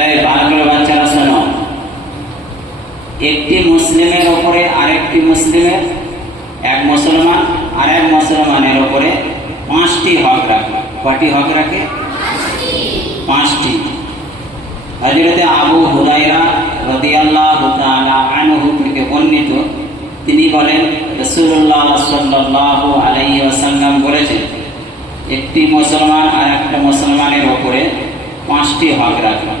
এই ভালো করে বাচ্চারা শোনো, একটি মুসলিমের ওপরে আরেকটি মুসলিমের, এক মুসলমান আরেক মুসলমানের ওপরে 5টি হক রাখে। কয়টি হক রাখে? 5টি। হযরতে আবু হুরায়রা রাদিয়াল্লাহু তাআলা আনহু থেকে বর্ণিত, তিনি বলেন রাসূলুল্লাহ সাল্লাল্লাহু আলাইহি ওয়াসাল্লাম বলেছেন, একটি মুসলমান আর একটা মুসলমানের ওপরে 5টি হক রাখে।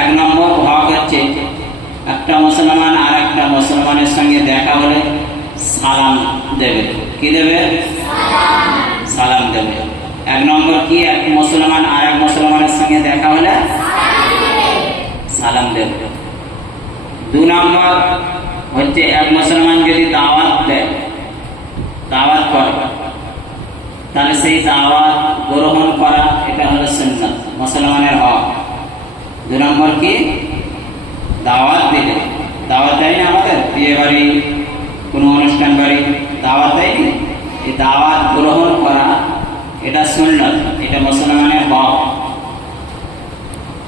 1 নম্বর হক হচ্ছে, একটা মুসলমান আর একটা মুসলমানের সঙ্গে দেখা হলে সালাম দেবে। কি দেবে? সালাম দেবে। 1 নম্বর কি? এক মুসলমান আর এক মুসলমানের সঙ্গে দেখা হলে সালাম দেবে। 2 নম্বর হচ্ছে, এক মুসলমান যদি দাওয়াত দেয়, দাওয়াত করে, তাহলে সেই দাওয়াত গ্রহণ করা, এটা হলো সুন্নাত, মুসলমানের হক। 2 নম্বর কি? দাওয়াত দিলে, দাওয়াত দেয় না আমাদের বিয়ে বাড়ি, কোনো অনুষ্ঠান বাড়ি দাওয়াত দেয়, এই দাওয়াত গ্রহণ করা এটা সুন্নাত, এটা মুসলমানের হক।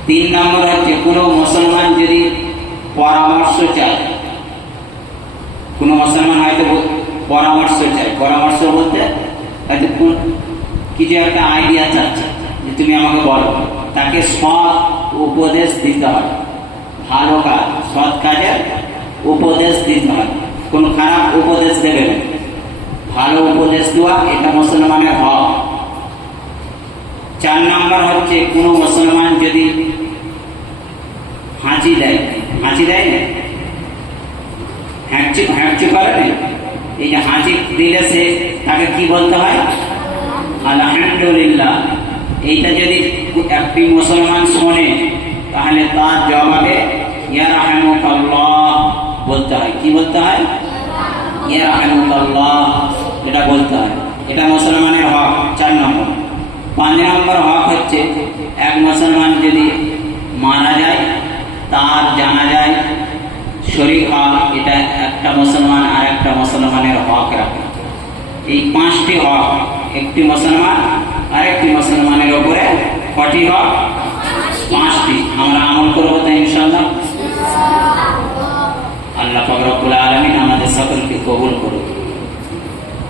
3 নম্বর হচ্ছে, কোনো মুসলমান যদি পরামর্শ চায়, কোনো মুসলমান হয়তো পরামর্শ চায়, পরামর্শ বলতে হয়তো কিছু একটা আইডিয়া চাচ্ছে যে তুমি আমাকে বলো, তাকে সৎ উপদেশ দিতে হয়। ভালো কাজ, সৎ কাজের উপদেশ দিতে হয়, কোনো খারাপ উপদেশ দেবে না, ভালো উপদেশ দেওয়া, এটা মুসলমানের হক। 4 নম্বর হচ্ছে, কোনো মুসলমান যদি হাঁচি দেয়, হাঁচি দেয় না, হ্যাঁচি করে না, এই যে হাঁচি দিলে সে তাকে কি বলতে হয়? আলহামদুলিল্লাহ। এইটা যদি একটি মুসলমান শোনে, তাহলে তার জবাবে ইয়ারহামুকাল্লাহ বলতে হয়। কি বলতে হয়? ইয়ারহামুকাল্লাহ, এটা বলতে হয়। এটা মুসলমানের হক, 4 নম্বর। 5 নম্বর হক হচ্ছে, এক মুসলমান যদি মারা যায়, তার জানাজায় শরীক হওয়া, এটা একটা মুসলমান আর একটা মুসলমানের হক রাখে। এই 5টি হক, একটি মুসলমান আরেকটি মুসলমানের উপরে কয়টি হক? 5টি। আমরা আমল করবো তো ইনশাআল্লাহ। আল্লাহ পাক রব্বুল আলামিন আমাদের সকলকে কবুল করুন।